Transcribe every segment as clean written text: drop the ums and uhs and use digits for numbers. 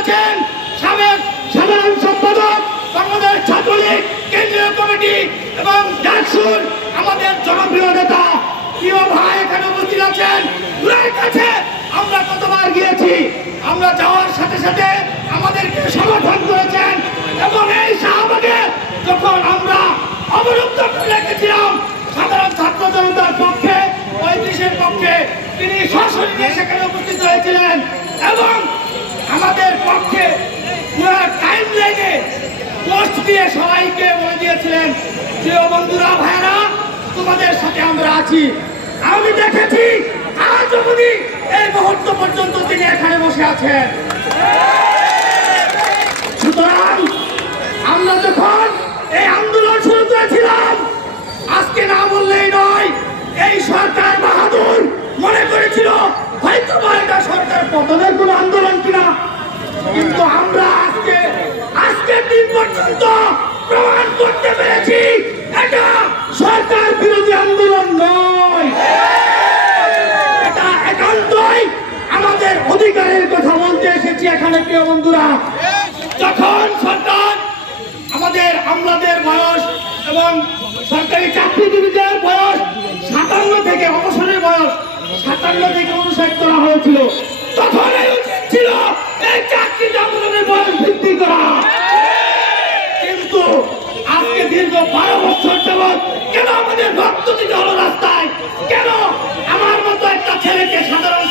আছেন সাবেক সাধারণ সম্পাদক বাংলাদেশ ছাত্রলীগ কেন্দ্রীয় কমিটি এবং ডাকসুর আমাদের জনপ্রিয় নেতা প্রিয় ভাই এখানে উপস্থিত আছেন। ওনার কাছে আমরা কতবার গিয়েছি, আমরা যাওয়ার সাথে সাথে আমাদেরকে সমর্থন করেছেন এবং এই শাহবাগে যখন আমরা অবরুদ্ধ করে রেখেছিলাম সাধারণ ছাত্র জনতার পক্ষে 35-এর পক্ষে, তিনি সশরীরে সেখানে উপস্থিত হয়েছিলেন এবং আমাদের পক্ষে পুরো টাইম লাইনে পোস্ট দিয়ে সবাইকে বলে দিয়েছিলেন প্রিয় বন্ধুরা ভাইরা তোমাদের সাথে আমরা আছি। আমি দেখেছি আজ অবধি এই মুহূর্ত পর্যন্ত তিনি এখানে বসে আছেন। সুতরাং আমরা যখন এই আন্দোলন শুরু করেছিলাম আজকে না বললেই নয়, এই সরকার বাহাদুর মনে করেছিল হয়তো এটা সরকার পতনের কোন আন্দোলন কিনা, কিন্তু আমরা আজকের দিন পর্যন্ত প্রমাণ করতে পেরেছি এটা সরকার বিরোধী আন্দোলন নয়, এটা একান্তই আমাদের অধিকারের কথা বলতে এসেছি এখানে। প্রিয় বন্ধুরা, যখন সরকার আমাদের আমলাদের বয়স এবং সরকারি চাকরিজীবীদের বয়স 57 থেকে অবসরের বয়স 57 থেকে 59 করা হয়েছিল, তখন উচিত ছিল এই চাকরি আন্দোলনের বয়স বৃদ্ধি করা। কিন্তু আজকে দীর্ঘ 12 বছর যাবৎ কেন আমাদের রক্ত দিতে হলো রাস্তায়? কেন আমার মতো একটা ছেলেকে, সাধারণ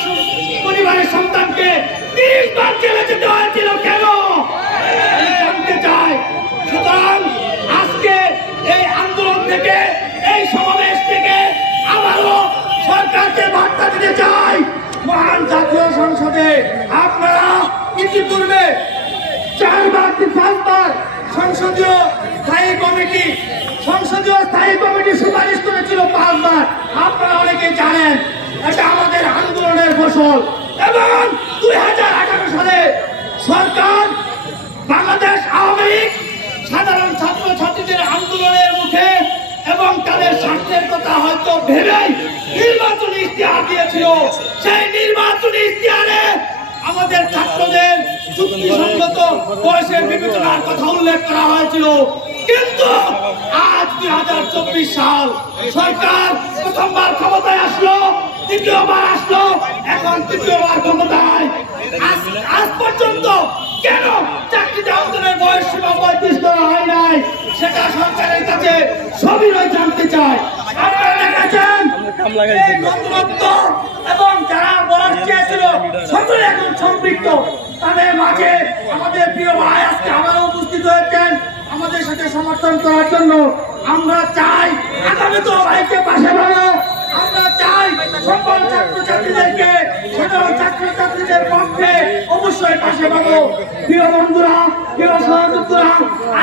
পরিবারের সন্তানকে 30 বার জেলে যেতে হয়েছিল কেন? জানতে চাই। সুতরাং আজকে এই আন্দোলন থেকে, এই সমাবেশ থেকে আবারও সরকারকে বার্তা দিতে চাই, মহান জাতীয় সংসদে আপনারা ইতিপূর্বে 4-5 সংসদীয় স্থায়ী কমিটি সুপারিশ করেছিল 5 বার। আপনারা অনেকে জানেন এটা আমাদের আন্দোলনের ফসল। এবং 2018 সালে সরকার বাংলাদেশ আওয়ামী লীগ সাধারণ ছাত্র ছাত্রীদের আন্দোলনের মুখে এবং তাদের স্বার্থের কথা হয়তো ভেবেই নির্বাচনী ইশতেহার দিয়েছিল। সেই নির্বাচনী ইশতেহারে আমাদের ছাত্রদের যুক্তিসঙ্গত বয়সের বিবেচনার কথা উল্লেখ করা হয়েছিল, কিন্তু আজ 2024 সাল সরকার প্রথমবার ক্ষমতায় আসলো, দ্বিতীয়বার আসলো, এখন তৃতীয়বার ক্ষমতায়। আজ পর্যন্ত কেন চাকরিতে আবেদনের বয়স সীমা 35 করা হয় নাই সেটা সরকারের কাছে সবিনয় জানতে চায়। আপনারা দেখেছেন এই নতুনত্ব এবং যারা বয়স চেয়েছিল সকলে এখন সম্পৃক্ত। তাদের মাঝে আমাদের প্রিয় ভাই আজকে আবারও উপস্থিত হয়েছেন আমাদের সাথে সমর্থন করার জন্য। আমরা চাই আগামীতেও ভাইকে পাশে পাবো। আমরা চাই সকল ছাত্রছাত্রীদেরকে, সাধারণ ছাত্রছাত্রীদের পক্ষে অবশ্যই পাশে পাবো। প্রিয় বন্ধুরা, প্রিয় সহযোগীরা,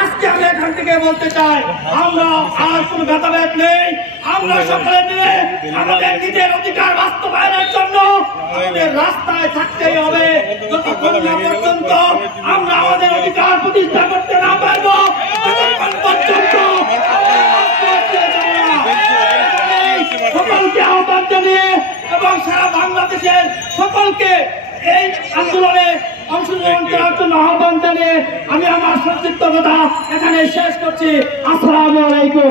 আজকে আমি এখান থেকে বলতে চাই আমরা আর কোনো ভেদাভেদ নেই। আমরা সকলে মিলে আমাদের নিজের অধিকার বাস্তবায়নের জন্য আমাদের রাস্তায় থাকতেই হবে। যতক্ষণ না পর্যন্ত আমরা আমাদের অধিকার প্রতিষ্ঠা করতে না পারবো ততক্ষণ পর্যন্ত সকলকে আহ্বান জানিয়ে এবং সারা বাংলাদেশের সকলকে এই আন্দোলনে অংশগ্রহণ করার জন্য আহ্বান জানিয়ে আমি আমার সংক্ষিপ্ত কথা এখানে শেষ করছি। আসসালামু আলাইকুম।